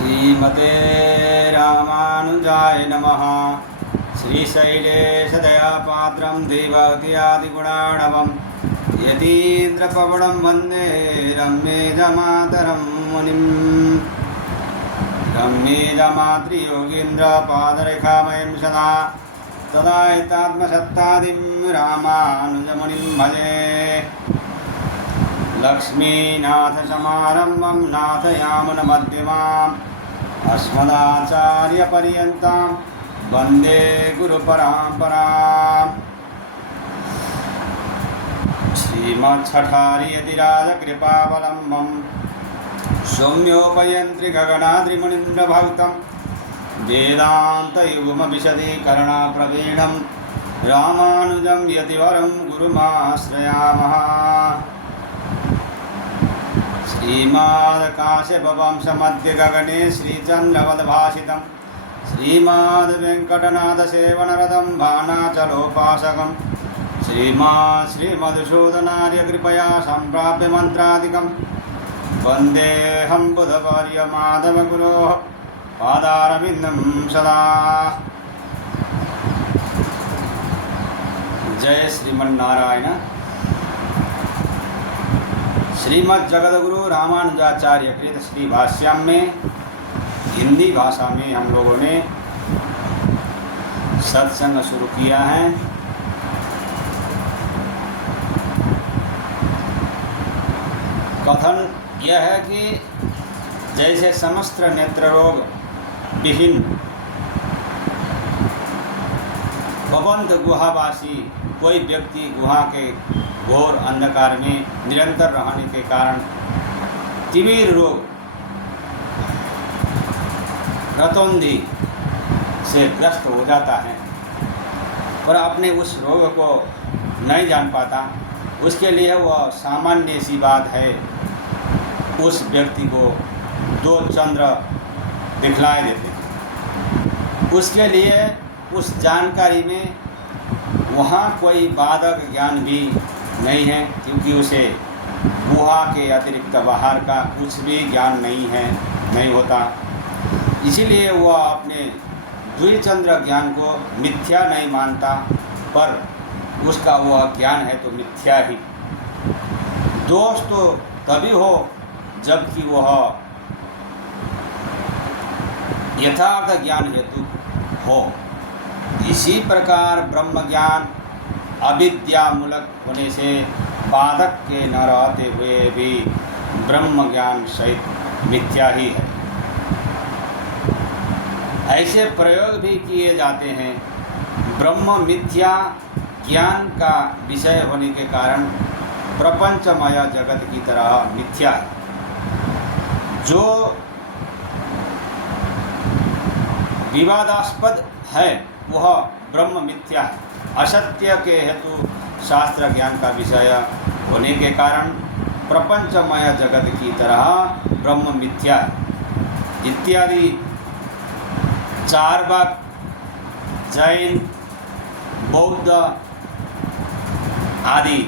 श्रीमते रामानुजाय नमः। श्रीशैलेशदयापात्रं देवभक्त्यादिगुणार्णवं यतीन्द्रपवनं वन्दे रम्येदमातरं मुनिं। रम्येदमातृयोगीन्द्रपादरेखामयं सदा तदा एतात्मसत्तादिं रामानुजमुनिं भजे। लक्ष्मीनाथसमारम्भं नाथयामुनमध्यमाम् अस्मदाचार्यपर्यन्तां वन्दे गुरुपरम्पराम्। श्रीमच्छठारियतिराजकृपावलम्बं सौम्योपयन्त्रिगगनाद्रिमुनीन्द्रभक्तं वेदान्तयुग्मविशदीकरणाप्रवीणं रामानुजं यतिवरं गुरुमाश्रयामः। श्रीमद्काश्यपवंशमध्यगगने श्रीचन्द्रवद्भासितं श्रीमद्वेङ्कटनाथसेवनरतं भानाचलोपासकं श्रीमधुसूदनार्यकृपया सम्प्राप्य मन्त्रादिकं वन्देऽहं बुधवर्यमाधवगुरोः पादारविन्दं सदा। जय श्रीमन्नारायण। श्रीमद् जगद्गुरु रामानुजाचार्य कृत श्री भाष्यम में हिंदी भाषा में हम लोगों ने सत्संग शुरू किया है। कथन यह है कि जैसे समस्त नेत्र रोग विहीन भवंत गुहावासी कोई व्यक्ति गुहा के घोर अंधकार में निरंतर रहने के कारण तिमिर रोग रतौंधी से ग्रस्त हो जाता है और अपने उस रोग को नहीं जान पाता, उसके लिए वह सामान्य सी बात है उस व्यक्ति को दो चंद्र दिखलाए देते हैं। उसके लिए उस जानकारी में वहाँ कोई बाधक ज्ञान भी नहीं है, क्योंकि उसे गुहा के अतिरिक्त बाहर का कुछ भी ज्ञान नहीं होता। इसीलिए वह अपने द्विचंद्र ज्ञान को मिथ्या नहीं मानता, पर उसका वह ज्ञान है तो मिथ्या ही। दोष तो तभी हो जबकि वह यथार्थ ज्ञान हेतु हो। इसी प्रकार ब्रह्म ज्ञान अविद्यामूलक होने से बाधक के न रहते हुए भी ब्रह्म ज्ञान सहित मिथ्या ही है। ऐसे प्रयोग भी किए जाते हैं। ब्रह्म मिथ्या ज्ञान का विषय होने के कारण प्रपंचमय जगत की तरह मिथ्या है। जो विवादास्पद है वह ब्रह्म मिथ्या है। असत्य के हेतु शास्त्र ज्ञान का विषय होने के कारण प्रपंचमय जगत की तरह ब्रह्म मिथ्या है। इत्यादि चार्वाक, जैन, बौद्ध आदि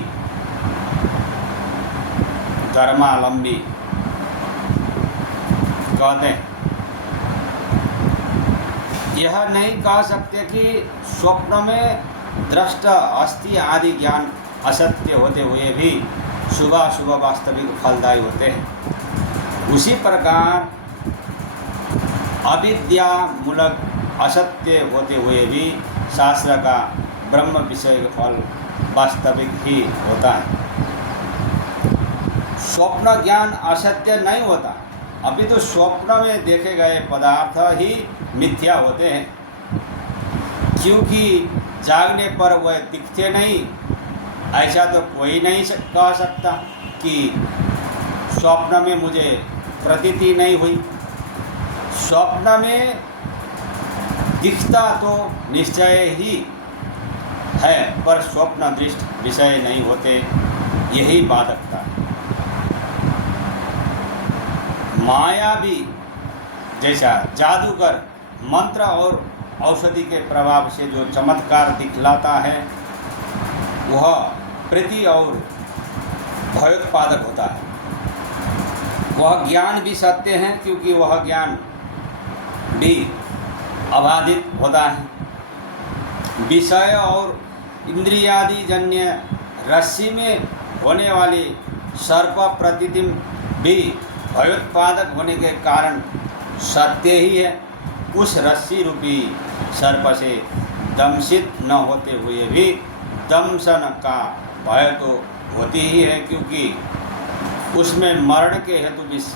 धर्मावलंबी कहते हैं। यह नहीं कह सकते कि स्वप्न में दृष्ट अस्थि आदि ज्ञान असत्य होते हुए भी शुभ वास्तविक फलदायी होते हैं। उसी प्रकार अविद्यामूलक असत्य होते हुए भी शास्त्र का ब्रह्म विषय फल वास्तविक ही होता है। स्वप्न ज्ञान असत्य नहीं होता, अभी तो स्वप्न में देखे गए पदार्थ ही मिथ्या होते हैं, क्योंकि जागने पर वह दिखते नहीं। ऐसा तो कोई नहीं कह सकता कि स्वप्न में मुझे प्रतीति नहीं हुई। स्वप्न में दिखता तो निश्चय ही है, पर स्वप्न दृष्ट विषय नहीं होते, यही बाधकता है। माया भी जैसा जादूगर मंत्र और औषधि के प्रभाव से जो चमत्कार दिखलाता है वह प्रीति और भयोत्पादक होता है। वह ज्ञान भी सत्य है, क्योंकि वह ज्ञान भी अबाधित होता है। विषय और इंद्रियादि जन्य रस्सी में होने वाली सर्प प्रतीति भी भयोत्पादक होने के कारण सत्य ही है। उस रस्सी रूपी सर्प से दंशित न होते हुए भी दंशन का भय तो होती ही है, क्योंकि उसमें मरण के हेतु विष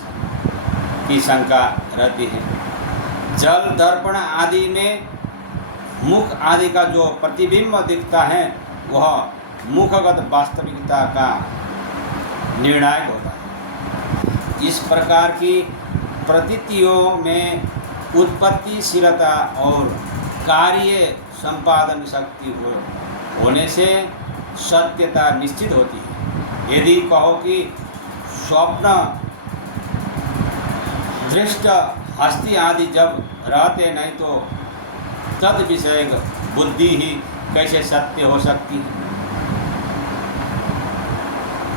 की शंका रहती है। जल दर्पण आदि में मुख आदि का जो प्रतिबिंब दिखता है वह मुखगत वास्तविकता का निर्णायक होता है। इस प्रकार की प्रतीतियों में उत्पत्तिशीलता और कार्य संपादन शक्ति होने से सत्यता निश्चित होती है। यदि कहो कि स्वप्न दृष्ट हस्ती आदि जब रहते नहीं तो तद विषय बुद्धि ही कैसे सत्य हो सकती है।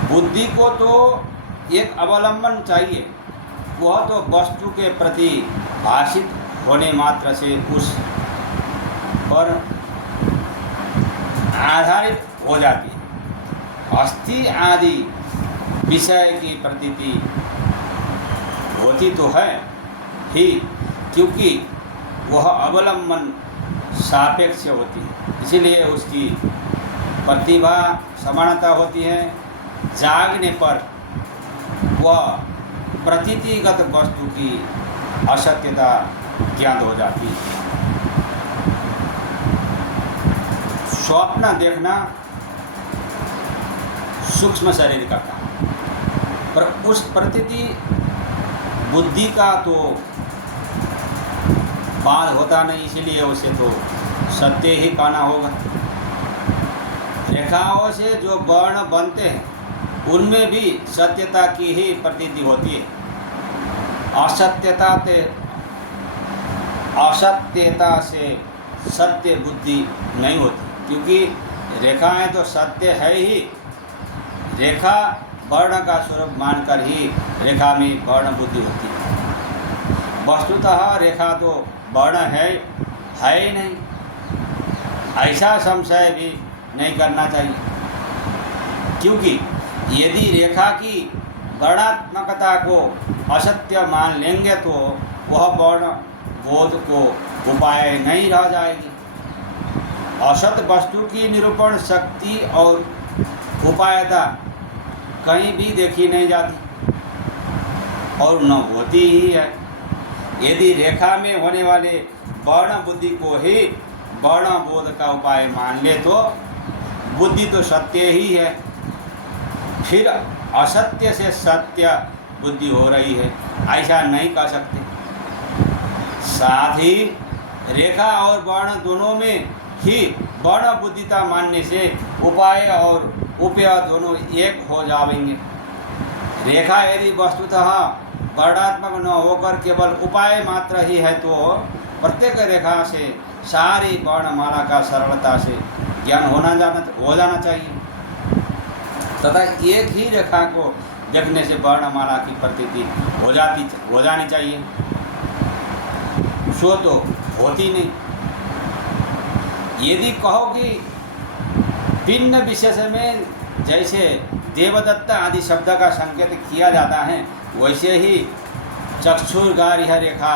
बुद्धि को तो एक अवलंबन चाहिए, वह तो वस्तु के प्रति भाषित होने मात्र से उस पर आधारित हो जाती है। अस्थि आदि विषय की प्रतीति होती तो है ही, क्योंकि वह अवलंबन सापेक्ष होती है, इसीलिए उसकी प्रतिभा समानता होती है। जागने पर वह प्रतीतिगत वस्तु की असत्यता ज्ञात हो जाती है। स्वप्न देखना सूक्ष्म शरीर का काम, पर उस प्रतीति बुद्धि का तो बाध होता नहीं, इसीलिए उसे तो सत्य ही कहना होगा। रेखाओं से जो वर्ण बनते हैं उनमें भी सत्यता की ही प्रतीति होती है। असत्यता से सत्य बुद्धि नहीं होती, क्योंकि रेखाएं तो सत्य है ही। रेखा वर्ण का स्वरूप मानकर ही रेखा में वर्ण बुद्धि होती है। वस्तुतः रेखा तो वर्ण है ही नहीं, ऐसा संशय भी नहीं करना चाहिए, क्योंकि यदि रेखा की वर्णात्मकता को असत्य मान लेंगे तो वह वर्ण बोध को उपाय नहीं रह जाएगी। असत वस्तु की निरूपण शक्ति और उपायता कहीं भी देखी नहीं जाती और न होती ही है। यदि रेखा में होने वाले वर्ण बुद्धि को ही वर्ण बोध का उपाय मान ले तो बुद्धि तो सत्य ही है, फिर असत्य से सत्य बुद्धि हो रही है, ऐसा नहीं कह सकते। साथ ही रेखा और वर्ण दोनों में ही वर्ण बुद्धिता मानने से उपाय और उपाय दोनों एक हो जाएंगे। रेखा यदि वस्तुतः वर्णात्मक न होकर केवल उपाय मात्र ही है तो प्रत्येक रेखा से सारी वर्णमाला का सरलता से ज्ञान हो जाना चाहिए, तथा एक ही रेखा को देखने से वर्णमाला की प्रतीति हो जानी चाहिए। सो तो होती नहीं। यदि कहो कि भिन्न विशेष में जैसे देवदत्त आदि शब्द का संकेत किया जाता है, वैसे ही चक्षुर्गार्ह रेखा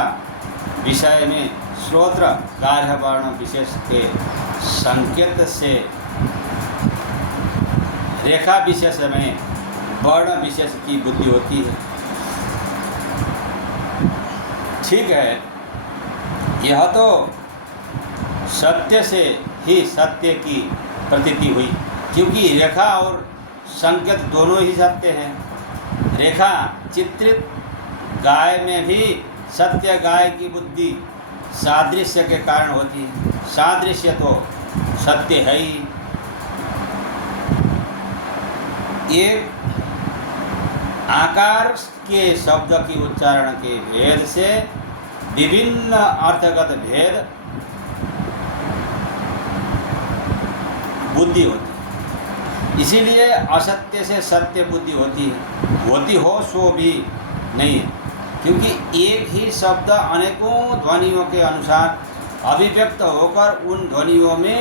विषय में श्रोत्र गार्ह वर्ण विशेष के संकेत से रेखा विशेष में वर्ण विशेष की बुद्धि होती है। ठीक है, यह तो सत्य से ही सत्य की प्रतीति हुई, क्योंकि रेखा और संकेत दोनों ही सत्य हैं। रेखा चित्रित गाय में भी सत्य गाय की बुद्धि सादृश्य के कारण होती है। सादृश्य तो सत्य है ही। एक आकार के शब्द की उच्चारण के भेद से विभिन्न अर्थगत भेद बुद्धि होती है। इसीलिए असत्य से सत्य बुद्धि होती हो सो भी नहीं है, क्योंकि एक ही शब्द अनेकों ध्वनियों के अनुसार अभिव्यक्त होकर उन ध्वनियों में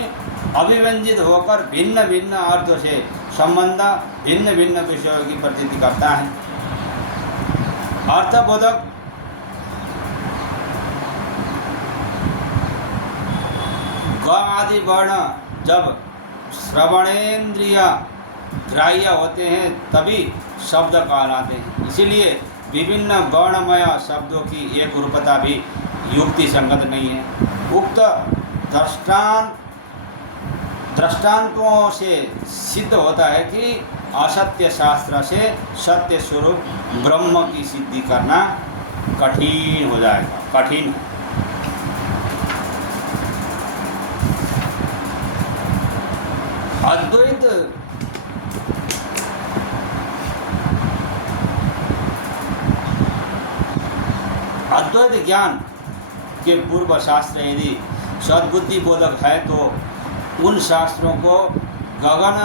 अभिव्यंजित होकर भिन्न भिन्न अर्थों से संबंध भिन्न भिन्न विषयों की प्रतीति करता है। अर्थबोधक ग आदि वर्ण जब श्रवणेन्द्रिय ग्राह्य होते हैं तभी शब्द कहलाते हैं। इसीलिए विभिन्न वर्णमय शब्दों की एक रूपता भी युक्ति संगत नहीं है। उक्त दृष्टांतों से सिद्ध होता है कि असत्य शास्त्र से सत्य स्वरूप ब्रह्म की सिद्धि करना कठिन हो जाएगा, कठिन है। अद्वैत ज्ञान के पूर्व शास्त्र यदि सद्बुद्धि बोधक है तो उन शास्त्रों को गगन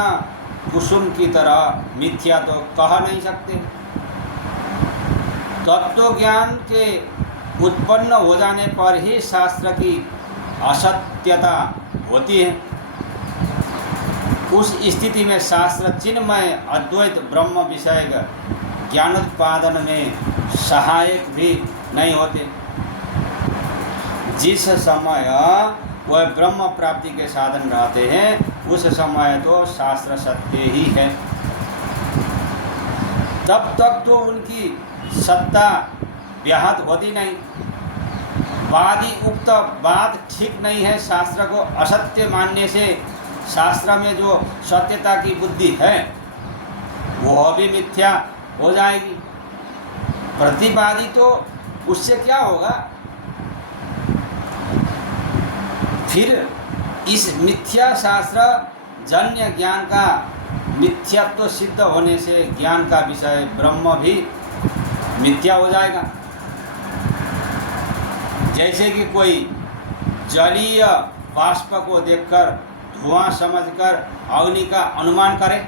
कुसुम की तरह मिथ्या तो कह नहीं सकते। तत्व ज्ञान के उत्पन्न हो जाने पर ही शास्त्र की असत्यता होती है। उस स्थिति में शास्त्र चिन्मय अद्वैत ब्रह्म विषय ज्ञानोत्पादन में सहायक भी नहीं होते। जिस समय वह ब्रह्म प्राप्ति के साधन रहते हैं उस समय तो शास्त्र सत्य ही है। तब तक तो उनकी सत्ता व्याहत होती नहीं। वादी उक्त बात ठीक नहीं है। शास्त्र को असत्य मानने से शास्त्र में जो सत्यता की बुद्धि है वह भी मिथ्या हो जाएगी। प्रतिवादी तो उससे क्या होगा? फिर इस मिथ्या शास्त्र जन्य ज्ञान का मिथ्यात्व सिद्ध होने से ज्ञान का विषय ब्रह्म भी मिथ्या हो जाएगा। जैसे कि कोई जलीय बाष्प को देखकर धुआं समझकर अग्नि का अनुमान करे,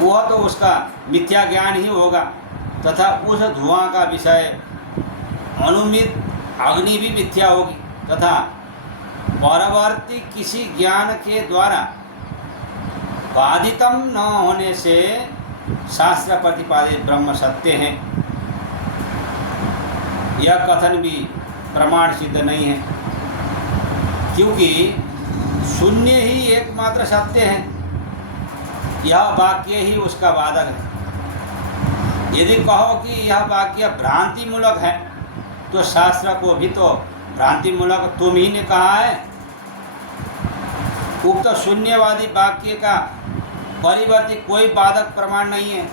वह तो उसका मिथ्या ज्ञान ही होगा तथा उस धुआं का विषय अनुमित अग्नि भी मिथ्या होगी तथा परवर्ती किसी ज्ञान के द्वारा बाधितम न होने से शास्त्र प्रतिपादित ब्रह्म सत्य है। यह कथन भी प्रमाण सिद्ध नहीं है क्योंकि शून्य ही एकमात्र सत्य है। यह वाक्य ही उसका वादक है। यदि कहो कि यह वाक्य भ्रांति मूलक है तो शास्त्र को भी तो भ्रांति मूलक तुम ही ने कहा है। उक्त शून्यवादी वाक्य का परिवर्ती कोई बाधक प्रमाण नहीं है।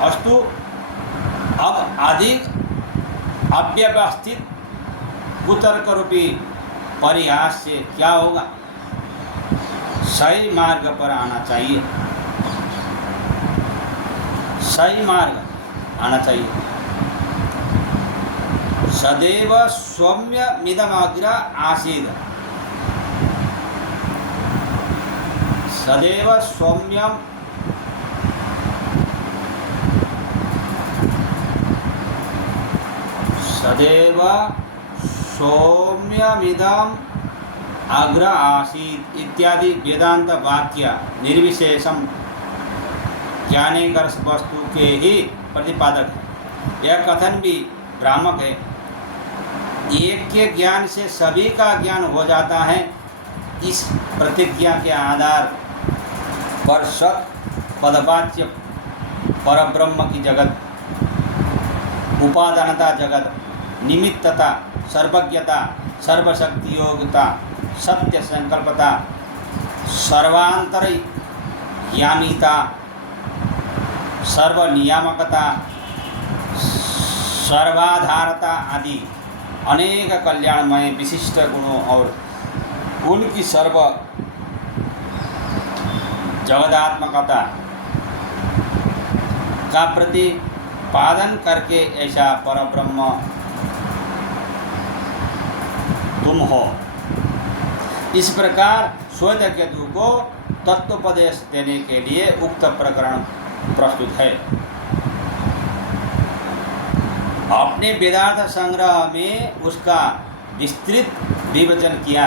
अस्तु, अब अधिक अव्यवस्थित कुतर्क रूपी परिहास से क्या होगा? सही मार्ग पर आना चाहिए, सही मार्ग आना चाहिए। सदैव सौम्य मिदमग्र आसीद, सदैव सौम्यम सदैव सौम्यमिदम अग्र आसीत इत्यादि वेदांत वाक्य निर्विशेषम ज्ञानेकर वस्तु के ही प्रतिपादक है। यह कथन भी भ्रामक है। एक के ज्ञान से सभी का ज्ञान हो जाता है। इस प्रतिज्ञा के आधार पर सत पदवाच्य परब्रह्म की जगत, उपादानता जगत, निमित्तता, सर्वज्ञता, सर्वशक्ति योग्यता, सत्य संकल्पता, सर्वांतरयामिता, सर्वनियामकता, सर्वाधारता आदि अनेक कल्याणमय विशिष्ट गुणों और उनकी सर्व जगदात्मकता का प्रतिपादन करके ऐसा परब्रह्म तुम हो। इस प्रकार श्वेतकेतु को तत्वोपदेश देने के लिए उक्त प्रकरण प्रस्तुत है। अपने वेदांत संग्रह में उसका विस्तृत विवेचन किया।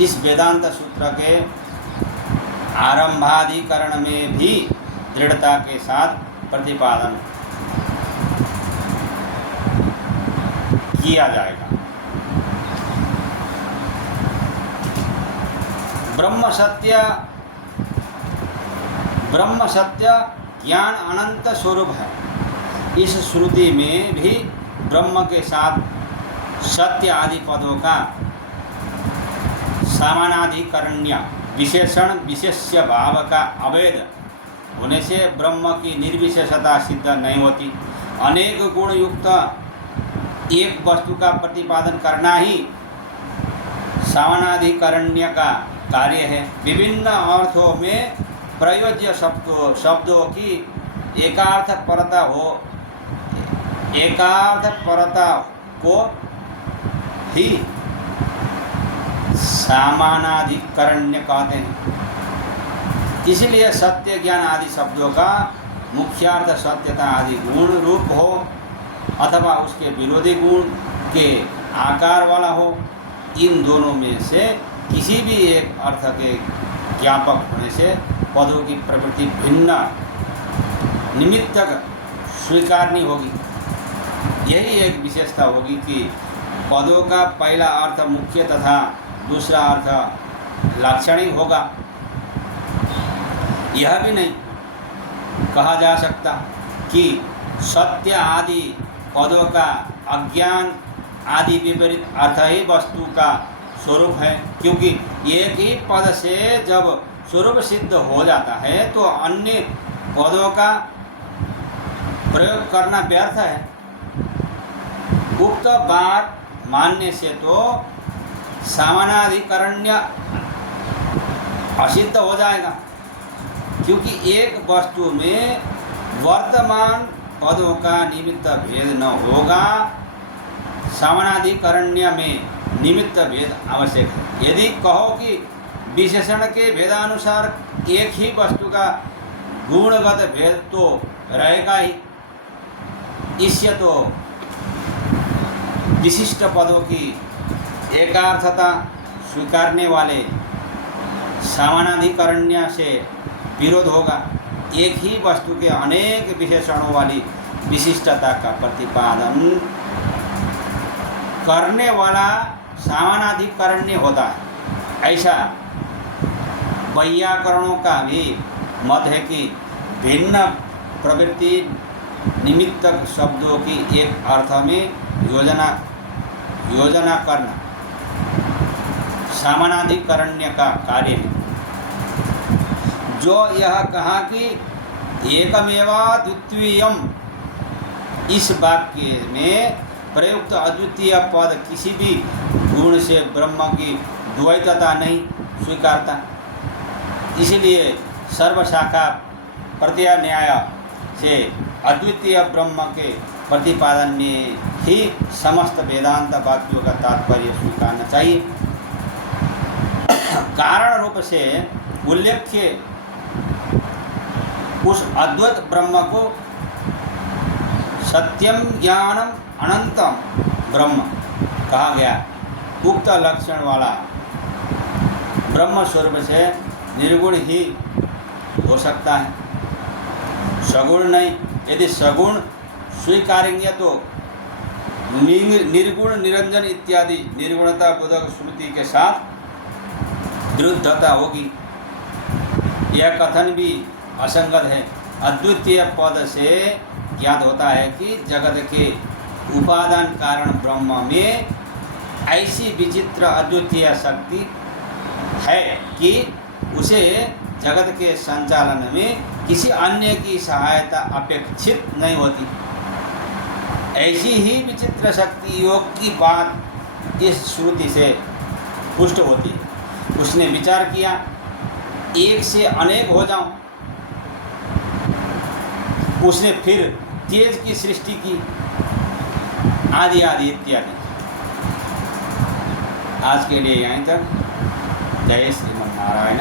इस वेदांत सूत्र के आरंभाधिकरण में भी दृढ़ता के साथ प्रतिपादन किया जाएगा। ब्रह्म सत्य ज्ञान अनंत स्वरूप है। इस श्रुति में भी ब्रह्म के साथ सत्य आदि पदों का सामानाधिकरण्य विशेषण विशेष्य भाव का अवैध होने से ब्रह्म की निर्विशेषता सिद्ध नहीं होती। अनेक गुण युक्त एक वस्तु का प्रतिपादन करना ही सामानाधिकरण्य का कार्य है। विभिन्न अर्थों में प्रयोज्य शब्दों की एकार्थ परता को ही सामानाधिकरण्य कहते हैं। इसलिए सत्य ज्ञान आदि शब्दों का मुख्यार्थ सत्यता आदि गुण रूप हो अथवा उसके विरोधी गुण के आकार वाला हो, इन दोनों में से किसी भी एक अर्थ के ज्ञापक होने से पदों की प्रवृत्ति भिन्न निमित्तक स्वीकारनी होगी। यही एक विशेषता होगी कि पदों का पहला अर्थ मुख्य तथा दूसरा अर्थ लाक्षणिक होगा। यह भी नहीं कहा जा सकता कि सत्य आदि पदों का अज्ञान आदि विपरीत अर्थ ही वस्तु का स्वरूप है, क्योंकि एक ही पद से जब स्वरूप सिद्ध हो जाता है तो अन्य पदों का प्रयोग करना व्यर्थ है। उक्त बात मानने से तो सामानाधिकरण्य असिद्ध हो जाएगा, क्योंकि एक वस्तु में वर्तमान पदों का निमित्त भेद न होगा। सामानाधिकरण्य में निमित्त भेद आवश्यक है। यदि कहो कि विशेषण के भेदानुसार एक ही वस्तु का गुणगत भेद तो रहेगा ही, इससे तो विशिष्ट पदों की एकार्थता स्वीकारने वाले सामानाधिकरण्य से विरोध होगा। एक ही वस्तु के अनेक विशेषणों वाली विशिष्टता का प्रतिपादन करने वाला सामानाधिकरण्य होता है। ऐसा वैयाकरणों का भी मत है कि भिन्न प्रवृत्ति निमित्तक शब्दों की एक अर्थ में योजना करना सामानाधिकरण्य का कार्य है। जो यह कहा कि एकमेवा द्वितीयम, इस वाक्य में प्रयुक्त अद्वितीय पद किसी भी गुण से ब्रह्म की द्वैतता नहीं स्वीकारता। इसलिए सर्वशाखा प्रत्यान्याय से अद्वितीय ब्रह्म के प्रतिपादन में ही समस्त वेदांत वाक्यों का तात्पर्य स्वीकारना चाहिए। कारण रूप से उल्लेख्य उस अद्वैत ब्रह्म को सत्यम ज्ञानम अनंतम ब्रह्म कहा गया। उक्त लक्षण वाला ब्रह्म स्वरूप से निर्गुण ही हो सकता है, सगुण नहीं। यदि सगुण स्वीकारेंगे तो निर्गुण निरंजन इत्यादि निर्गुणता बोधक श्रुति के साथ विरुद्धता होगी। यह कथन भी असंगत है। अद्वितीय पद से ज्ञात होता है कि जगत के उपादान कारण ब्रह्म में ऐसी विचित्र अद्वितीय शक्ति है कि उसे जगत के संचालन में किसी अन्य की सहायता अपेक्षित नहीं होती। ऐसी ही विचित्र शक्ति योग की बात इस श्रुति से पुष्ट होती है। उसने विचार किया, एक से अनेक हो जाऊं। उसने फिर तेज की सृष्टि की, आदि आदि इत्यादि। आज के लिए यहीं तक। जय श्रीमन्नारायण।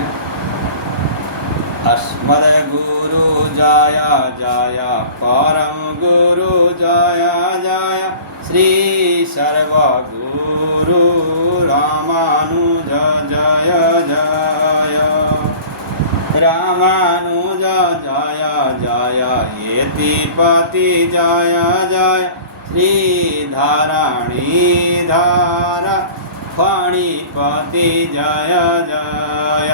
अस्मद्गुरु जय जय परम गुरु जय। गुरु रामानुज जय जय रामानुज जय जय यतिपति जय जय श्रीधरणीधर फणिपति जय जय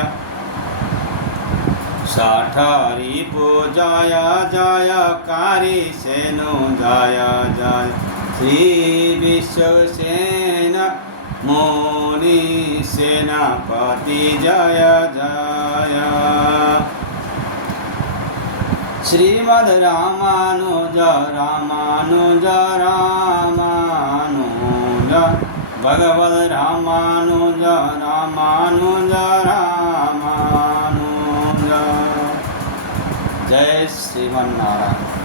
षठरिपु जय जय कारिसेनु जय जय श्री विश्वसेन मुनि सेनापति जय जय श्रीमद् रामानुज रामानुज रामानुज भगवद् रामानुज रामानुज रामानुज जय श्रीमन्नारायण।